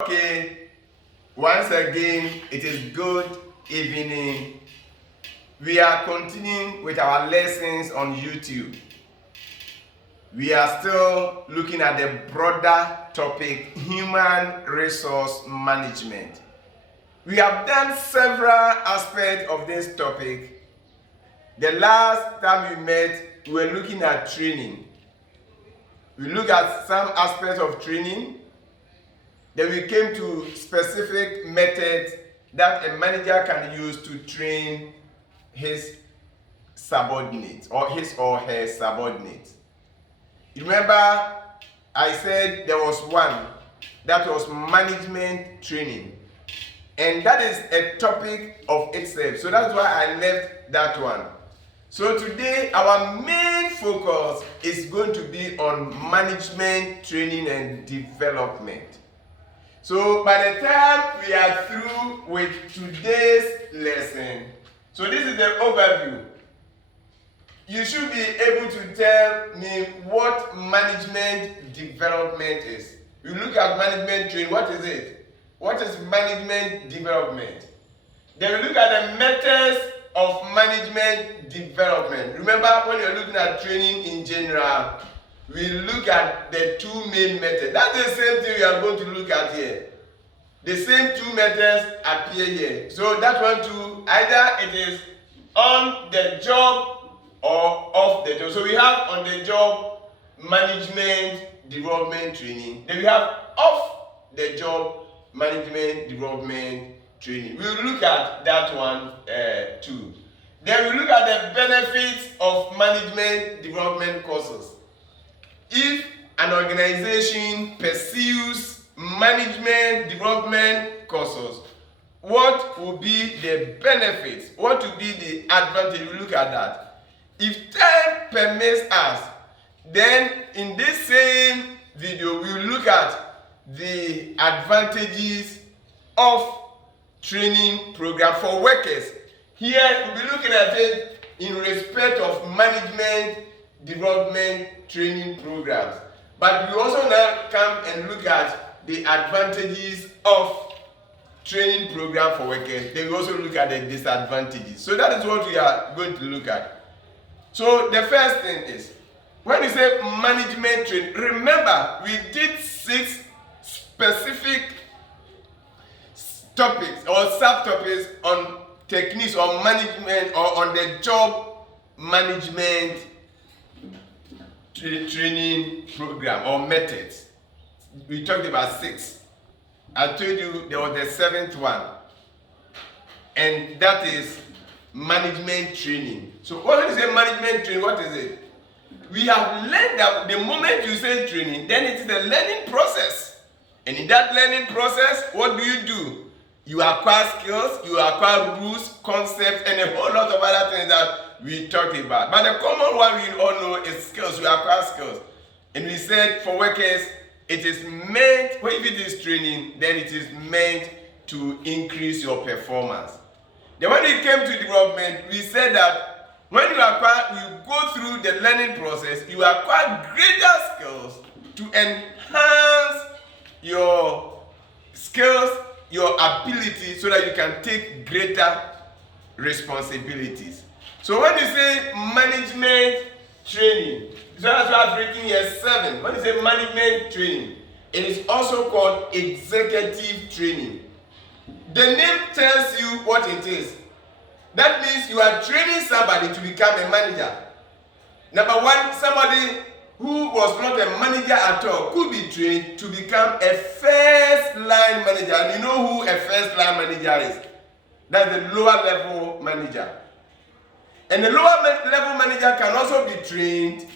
Okay, once again, it is good evening. We are continuing with our lessons on YouTube. We are still looking at the broader topic, human resource management. We have done several aspects of this topic. The last time we met, we were looking at training. We looked at some aspects of training. Then we came to specific methods that a manager can use to train his subordinates or his or her subordinates. Remember, I said there was one that was management training, and that is a topic of itself. So that's why I left that one. So today our main focus is going to be on management training and development. So by the time we are through with today's lesson, so this is the overview. You should be able to tell me what management development is. You look at management training, what is it? What is management development? Then we look at the methods of management development. Remember, when you're looking at training in general, we look at the two main methods. That's the same thing we are going to look at here. The same two methods appear here. So that one too, either it is on the job or off the job. So we have on the job management development training. Then we have off the job management development training. We will look at that one too. Then we look at the benefits of management development courses. If an organization pursues management development courses, what will be the benefits? What will be the advantage? We look at that. If time permits us, then in this same video we will look at the advantages of training program for workers. Here we'll be looking at it in respect of management development training programs. But we also now come and look at the advantages of training program for workers. Then we also look at the disadvantages. So that is what we are going to look at. So the first thing is, when we say management training, remember we did 6 specific topics or subtopics on techniques or management or on the job management training program or methods. We talked about 6. I told you there was the 7th one, and that is management training. So when you say management training, what is it? We have learned that the moment you say training, then it is the learning process. And in that learning process, what do? You acquire skills, you acquire rules, concepts, and a whole lot of other things that we talked about. But the common one we all know is skills. We acquire skills. And we said for workers, it is meant, well, if it is training, then it is meant to increase your performance. Then when it came to development, we said that when you go through the learning process, you acquire greater skills to enhance your skills, your ability, so that you can take greater responsibilities. So when you say management training, so that's why I've written here 7. When you say management training, it is also called executive training. The name tells you what it is. That means you are training somebody to become a manager. Number one, somebody who was not a manager at all could be trained to become a first line manager. And you know who a first line manager is? That's the lower level manager. And the lower level manager can also be trained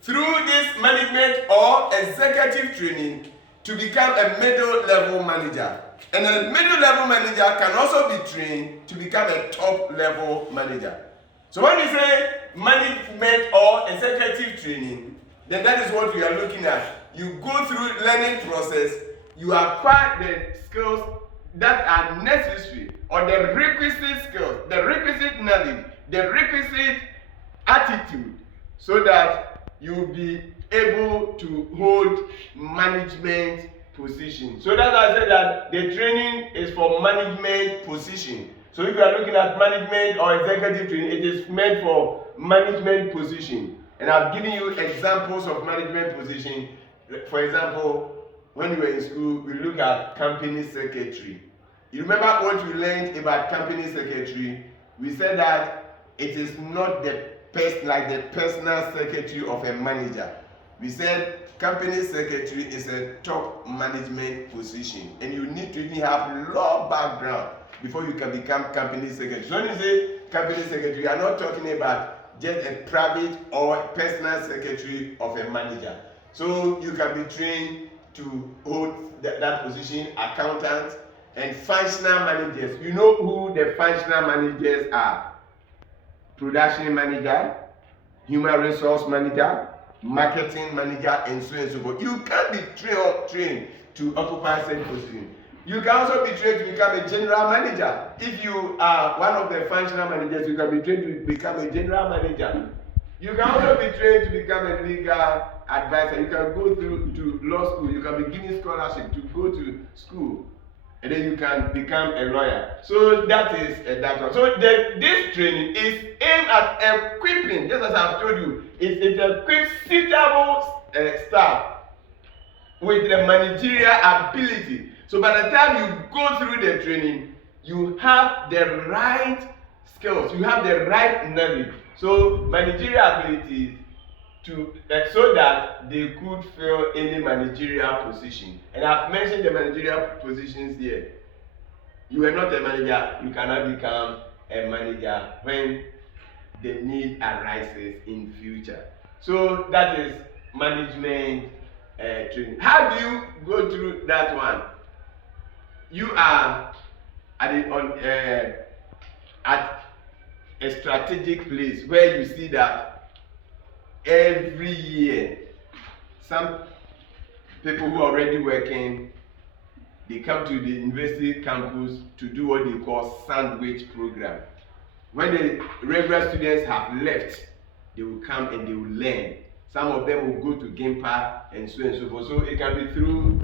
through this management or executive training to become a middle level manager. And a middle level manager can also be trained to become a top level manager. So when you say management or executive training, then that is what we are looking at. You go through learning process, you acquire the skills that are necessary, or the requisite skills, the requisite knowledge, the requisite attitude, so that you will be able to hold management position. So that's why I said that the training is for management position. So if you are looking at management or executive training, it is meant for management position. And I've given you examples of management position. For example, when you were in school, we look at company secretary. You remember what we learned about company secretary? We said that it is not like the personal secretary of a manager. We said company secretary is a top management position, and you need to even have law background before you can become company secretary. So when you say company secretary, you are not talking about just a private or personal secretary of a manager. So you can be trained to hold that position, accountant and functional managers. You know who the functional managers are? Production manager, human resource manager, marketing manager, and so on and so forth. You can't be trained to occupy such position. You can also be trained to become a general manager. If you are one of the functional managers, you can be trained to become a general manager. You can also be trained to become a legal advisor. You can go through to law school. You can be given scholarship to go to school, and then you can become a lawyer. So that is that one. So this training is aimed at equipping, just as I've told you, it equips suitable staff with the managerial ability. So by the time you go through the training, you have the right skills, you have the right knowledge. So managerial abilities to so that they could fill any managerial position. And I've mentioned the managerial positions here. You are not a manager, you cannot become a manager when the need arises in future. So that is management training. How do you go through that one? You are at a strategic place where you see that every year some people who are already working, they come to the university campus to do what they call sandwich program. When the regular students have left, they will come and they will learn. Some of them will go to GIMPA and so forth. So it can be through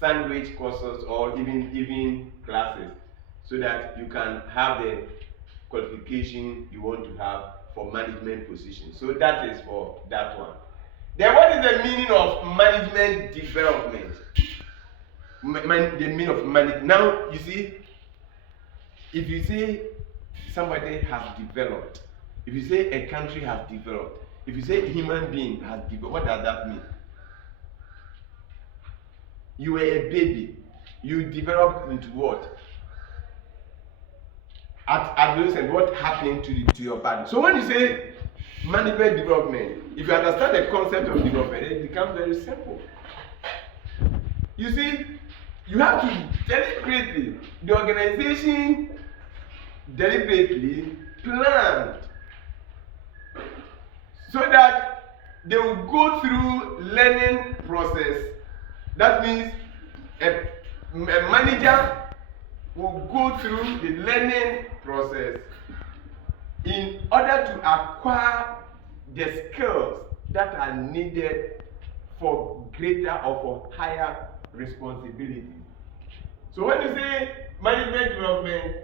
sandwich courses or even classes, so that you can have the qualification you want to have for management position. So that is for that one. Then what is the meaning of management development? The meaning of management. Now you see, if you say somebody has developed, if you say a country has developed, if you say a human being has developed, what does that mean? You were a baby, you developed into what? At adolescence, what happened to your body? So when you say management development, if you understand the concept of development, it becomes very simple. You see, you have to deliberately, the organization deliberately planned so that they will go through learning process. That means a manager will go through the learning process in order to acquire the skills that are needed for greater or for higher responsibility. So when you say management development,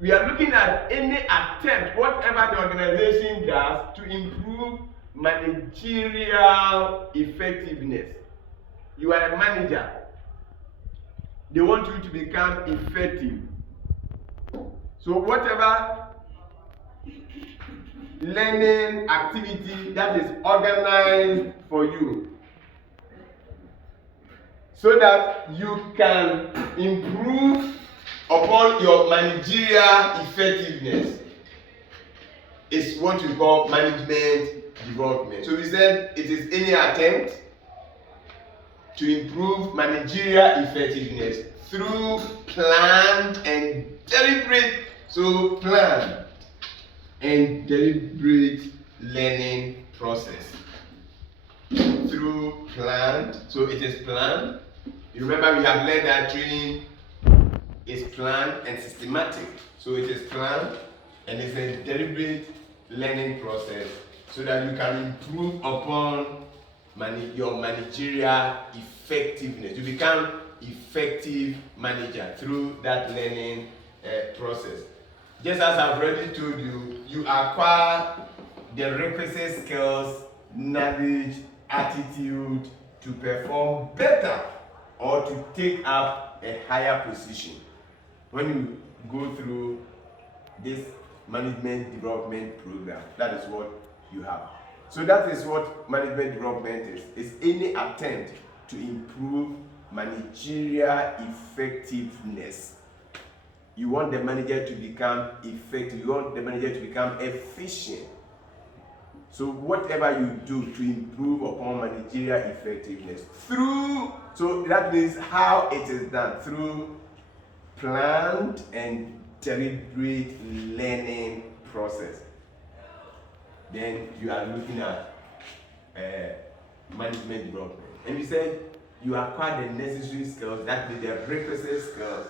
we are looking at any attempt, whatever the organization does, to improve managerial effectiveness. You are a manager. They want you to become effective. So whatever learning activity that is organized for you, so that you can improve upon your managerial effectiveness, is what we call management development. So we said it is any attempt to improve managerial effectiveness through planned and deliberate, so planned and deliberate learning process. Through planned, so it is planned. You remember we have learned that training is planned and systematic. So it is planned and it's a deliberate learning process so that you can improve upon your managerial effectiveness. You become effective manager through that learning process. Just as I've already told you, you acquire the requisite skills, knowledge, attitude to perform better or to take up a higher position when you go through this management development program. That is what you have. So that is what management development is. It's any attempt to improve managerial effectiveness. You want the manager to become effective. You want the manager to become efficient. So whatever you do to improve upon managerial effectiveness so that means how it is done through planned and deliberate learning process. Then you are looking at management development. And we said you acquire the necessary skills, that means the requisite skills,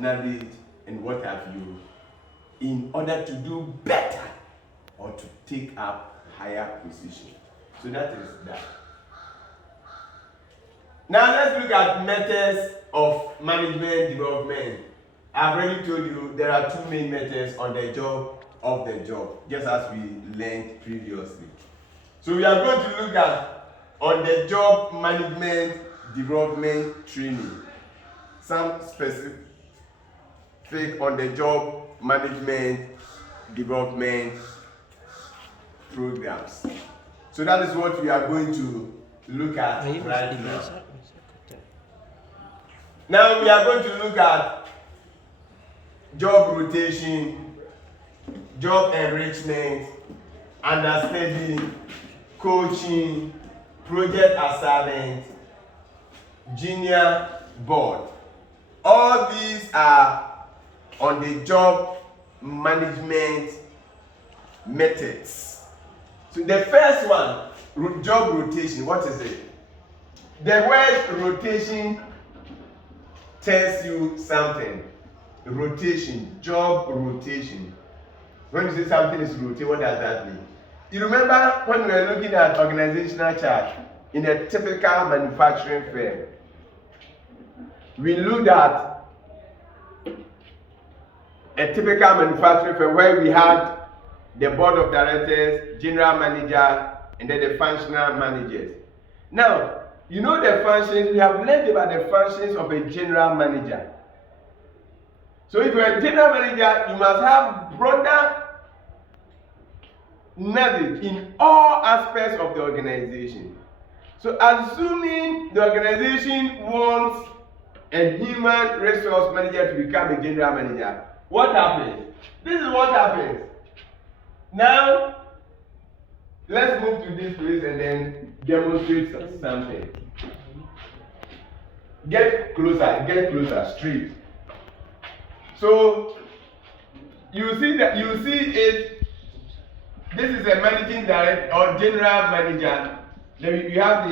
knowledge, and what have you, in order to do better or to take up higher position. So that is that. Now let's look at methods of management development. I've already told you there are two main methods: on the job, off the job, just as we learned previously. So we are going to look at on the job management development training, some specific on the job management development programs. So that is what we are going to look at right now. Now we are going to look at job rotation, job enrichment, understanding, coaching, project assignment, junior board. All these are on the job management methods. So the first one, job rotation. What is it? The word rotation tells you something. Rotation, job rotation. When you say something is rotating, what does that mean? You remember when we were looking at organizational chart in a typical manufacturing firm, we looked at a typical manufacturing firm where we had the board of directors, general manager, and then the functional managers. Now, you know the functions, we have learned about the functions of a general manager. So if you're a general manager, you must have broader knowledge in all aspects of the organization. So assuming the organization wants a human resource manager to become a general manager, what happens? This is what happens. Now, let's move to this place and then demonstrate something. Get closer, straight. So, you see it. This is a managing director or general manager. Then you have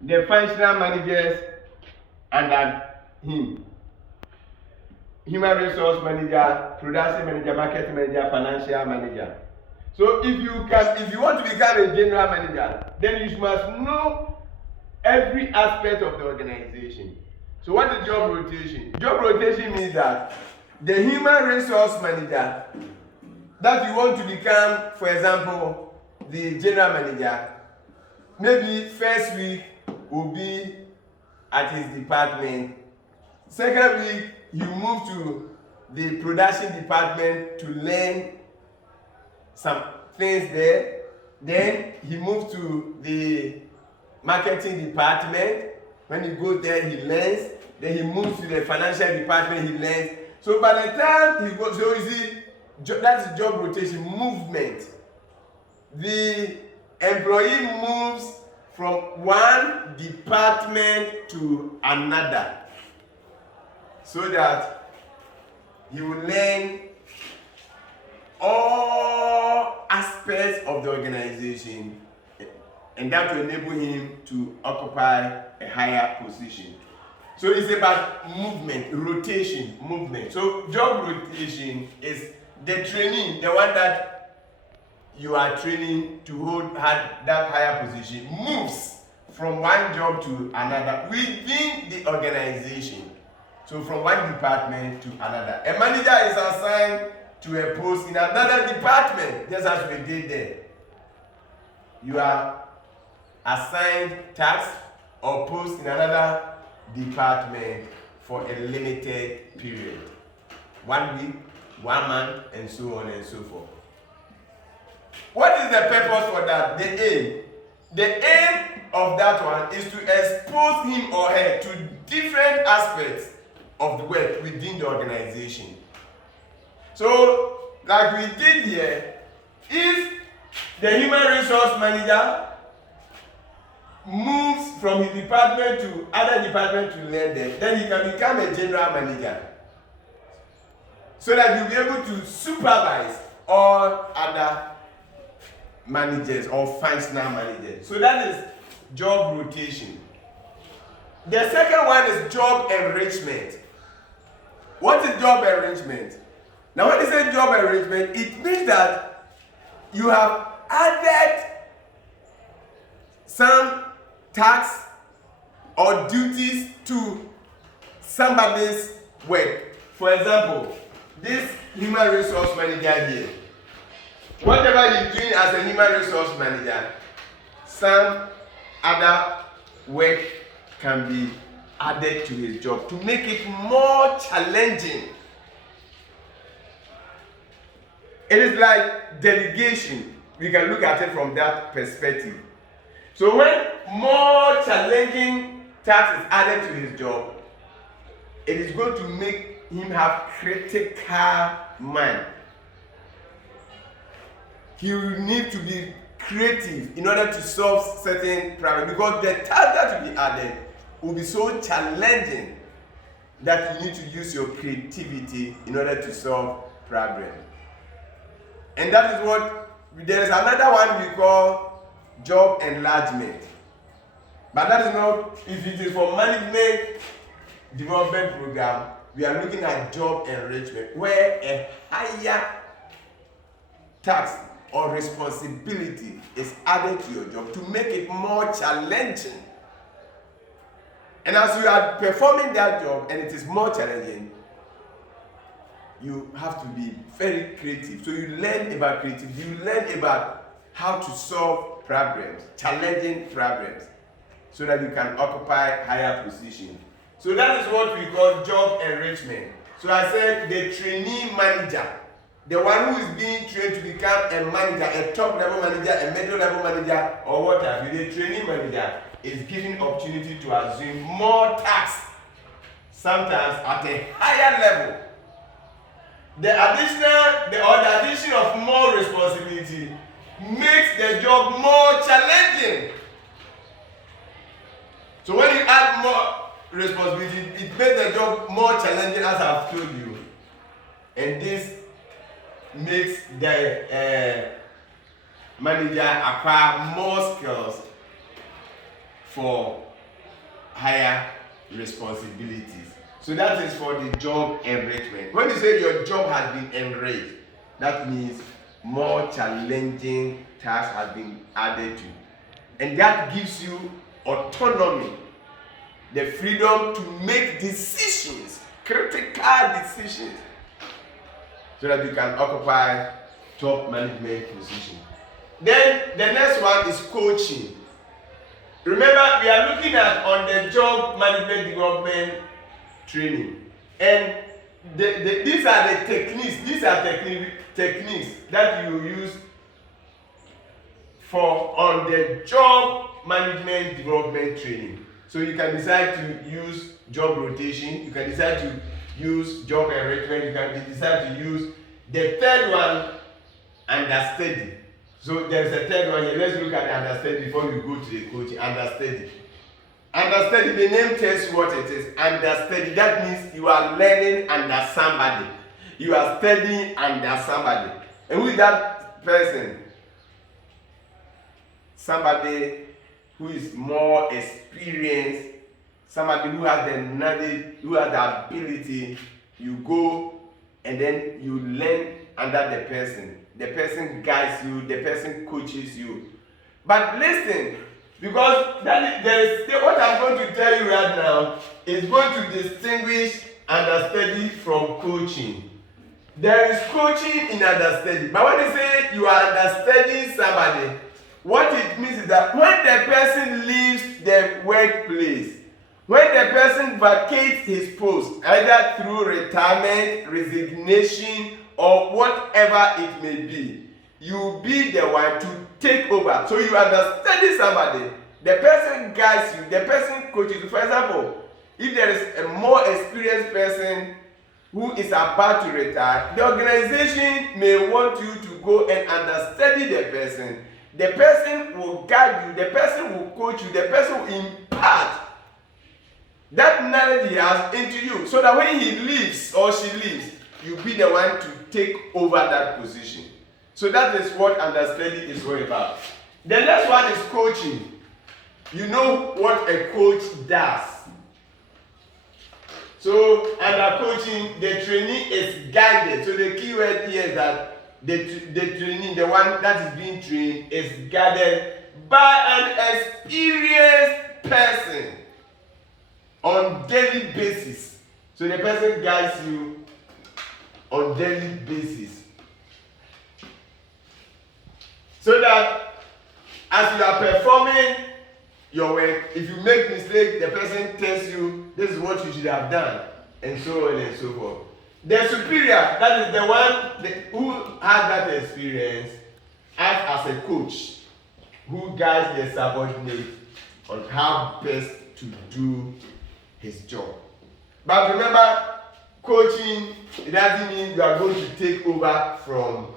the functional managers under him. Human resource manager, production manager, marketing manager, financial manager. So if you want to become a general manager, then you must know every aspect of the organization. So what is job rotation? Job rotation means that the human resource manager that you want to become, for example, the general manager, maybe first week will be at his department. Second week, you move to the production department to learn some things there. Then he moves to the marketing department. When he goes there, he learns. Then he moves to the financial department, he learns. So by the time he goes, so you see, that's job rotation, movement. The employee moves from one department to another so that he will learn all aspects of the organization, and that will enable him to occupy a higher position. So it's about movement, rotation, movement. So job rotation is the training, the one that you are training to hold that higher position moves from one job to another within the organization. So from one department to another. A manager is assigned to a post in another department, just as we did there. You are assigned tasks or post in another department for a limited period. 1 week, 1 month, and so on and so forth. What is the purpose for that? The aim. The aim of that one is to expose him or her to different aspects of the work within the organization. So, like we did here, if the human resource manager moves from his department to other department to learn them, then he can become a general manager. So that he'll be able to supervise all other managers or functional managers. So that is job rotation. The second one is job enrichment. What is job enrichment? Now when you say job enrichment, it means that you have added some tasks or duties to somebody's work. For example, this human resource manager here, whatever you're doing as a human resource manager, some other work can be added to his job to make it more challenging. It is like delegation. We can look at it from that perspective. So when more challenging tasks is added to his job, it is going to make him have critical mind. He will need to be creative in order to solve certain problems, because the task that will be added will be so challenging that you need to use your creativity in order to solve problems. And that is what, there is another one we call job enlargement. But that is not, if it is for management development program, we are looking at job enrichment, where a higher task or responsibility is added to your job to make it more challenging. And as you are performing that job and it is more challenging, you have to be very creative. So you learn about creativity, you learn about how to solve problems, challenging problems, so that you can occupy higher position. So that is what we call job enrichment. So I said the trainee manager, the one who is being trained to become a manager, a top level manager, a middle level manager, or what have you, the trainee manager is given opportunity to assume more tasks, sometimes at a higher level. The addition of more responsibility makes the job more challenging. So when you add more responsibility, it makes the job more challenging, as I've told you. And this makes the manager acquire more skills for higher responsibilities. So that is for the job enrichment. When you say your job has been enriched, that means more challenging tasks have been added to. And that gives you autonomy, the freedom to make decisions, critical decisions, so that you can occupy top management position. Then the next one is coaching. Remember, we are looking at on the job management development training, and these are the techniques. These are techniques that you use for on the job management development training. So you can decide to use job rotation, you can decide to use job enrichment, you can decide to use the third one, understudy. So there's a third one here. Let's look at the understudy before we go to the coaching. Understudy. Understudy, the name tells you what it is. Understudy, that means you are learning under somebody. You are studying under somebody. And with that person, somebody who is more experienced, somebody who has the knowledge, who has the ability, you go and then you learn under the person. The person guides you, the person coaches you. But listen, because what I'm going to tell you right now is going to distinguish understudy from coaching. There is coaching in understudy. But when you say you are understudying somebody, what it means is that when the person leaves the workplace, when the person vacates his post, either through retirement, resignation, or whatever it may be, you be the one to take over. So you understudy somebody, the person guides you, the person coaches you. For example, if there is a more experienced person who is about to retire, the organization may want you to go and understudy the person. The person will guide you, the person will coach you, the person will impart that knowledge he has into you, so that when he leaves or she leaves, you be the one to take over that position. So that is what understudy is all about. The next one is coaching. You know what a coach does. So under coaching, the trainee is guided. So the key word here is that the trainee, the one that is being trained, is guided by an experienced person on daily basis. So the person guides you on daily basis. So that as you are performing your work, if you make mistake, the person tells you this is what you should have done, and so on and so forth. The superior, that is the one who has that experience, acts as a coach who guides the subordinate on how best to do his job. But remember, coaching, it doesn't mean you are going to take over from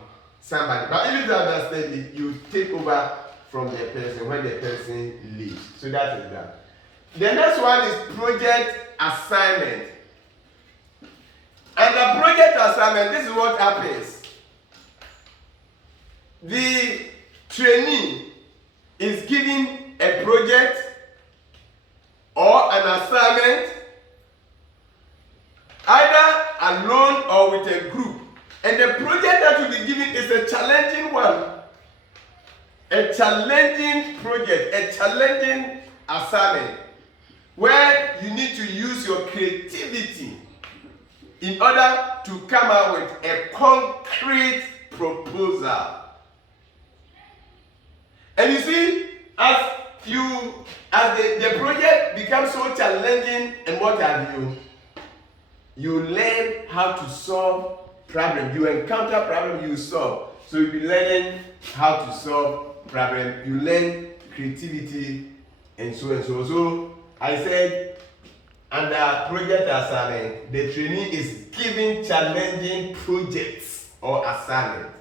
somebody. But if you understand it, you take over from the person when the person leaves. So that is that. The next one is project assignment. And the project assignment, this is what happens. The trainee is given a project or an assignment, either alone or with a group. And the project that will be given is a challenging one. A challenging project, a challenging assignment, where you need to use your creativity in order to come out with a concrete proposal. And you see, as the project becomes so challenging, and what have you, you learn how to solve problems. You encounter problems, you solve. So you'll be learning how to solve problems. You learn creativity and so and so. So I said, under project assignment, the trainee is given challenging projects or assignments.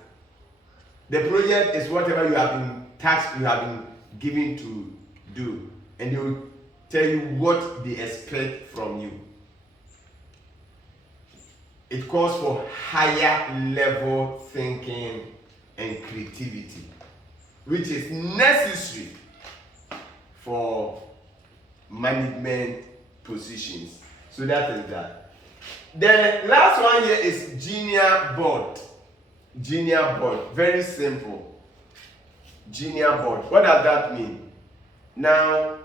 The project is whatever you have been tasked, you have been given to do, and they will tell you what they expect from you. It calls for higher level thinking and creativity, which is necessary for management positions. So that is that. The last one here is junior board. Junior board, very simple. Junior board. What does that mean? Now,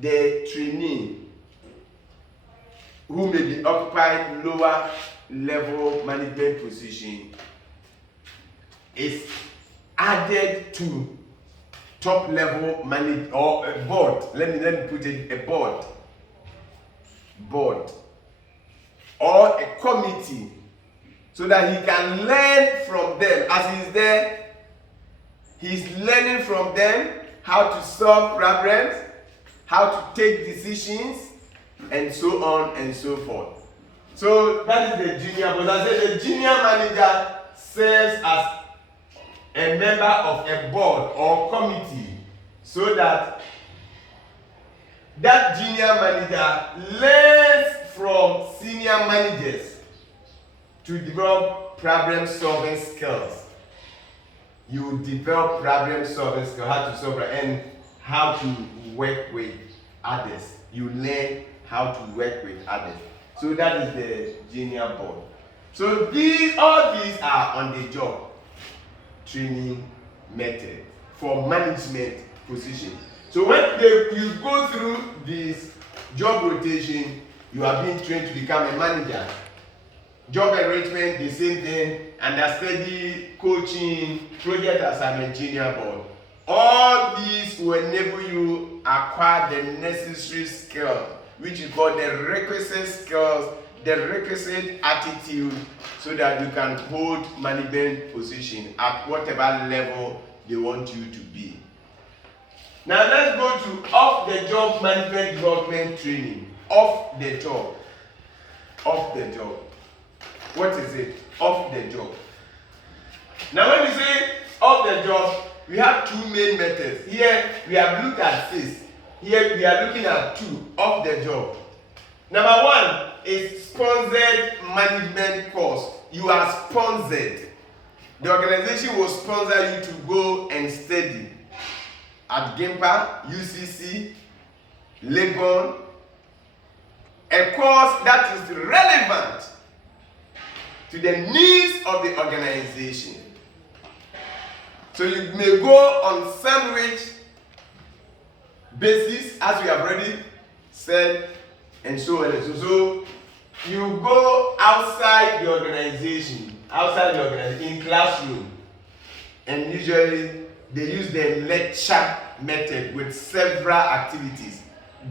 the trainee who may be occupying lower level management position is added to top level manage or a board. Let me put it, a board or a committee, so that he can learn from them. As he's there, he's learning from them how to solve problems, how to take decisions, and so on and so forth. So that is the junior. But I said the junior manager serves as a member of a board or committee, so that that junior manager learns from senior managers to develop problem solving skills. You develop problem solving skills, how to solve and how to work with others. You learn how to work with others. So that is the junior board. So all these are on the job training method for management position. So when you go through this job rotation, you are being trained to become a manager. Job enrichment, the same thing, understudy, coaching, project assignment, junior board. All these will enable you acquire the necessary skills, which you call the requisite skills, the requisite attitude, so that you can hold management position at whatever level they want you to be. Now let's go to off-the-job management development training. Off the job. Off the job. What is it? Off the job. Now when we say off the job, we have two main methods. Here we have looked at 6. Here we are looking at 2, off the job. Number 1 is sponsored management course. You are sponsored. The organization will sponsor you to go and study at GIMPA, UCC, Legon, a course that is relevant to the needs of the organization. So you may go on sandwich basis, as we have already said, and so on and so. So you go outside the organization, in classroom, and usually they use the lecture method with several activities,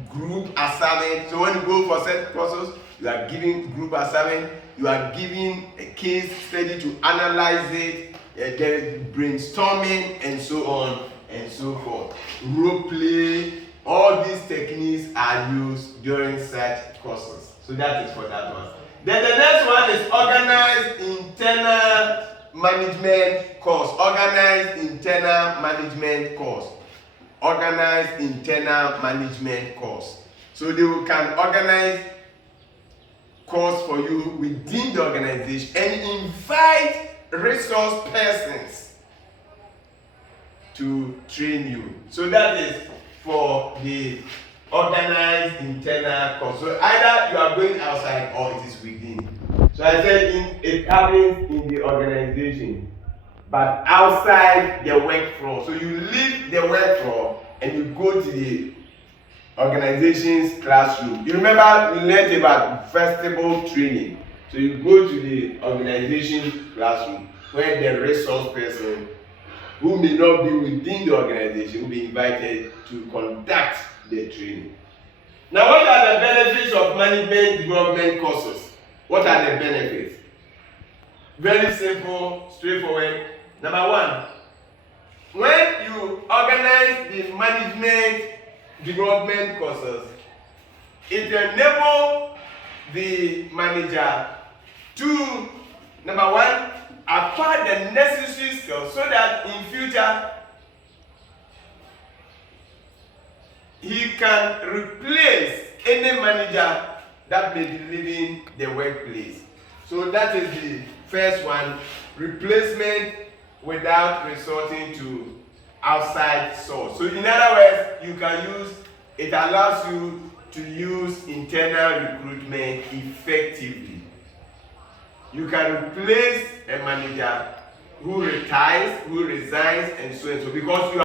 group assignment. So when you go for set courses, you are giving group assignment, you are giving a case study to analyze it, the brainstorming, and so on and so forth. Role play, all these techniques are used during such courses. So that is for that one. Then the next one is organized internal management course. Organized internal management course. Organized internal management course. So they can organize course for you within the organization and invite resource persons to train you. So that is for the organized internal course. So either you are going outside or it is within. So I said it happens in the organization, but outside the work floor. So you leave the work floor and you go to the organization's classroom. You remember we learned about festival training. So you go to the organization's classroom where the resource person who may not be within the organization will be invited to conduct the training. Now, what are the benefits of management development courses? What are the benefits? Very simple, straightforward. Number 1, when you organize the management development courses, it enables the manager to, number 1, acquire the necessary skills so that in future he can replace any manager that may be leaving the workplace. So that is the first one, replacement without resorting to outside source. So in other words, you can use, it allows you to use internal recruitment effectively. You can replace a manager who retires, who resigns, and so because you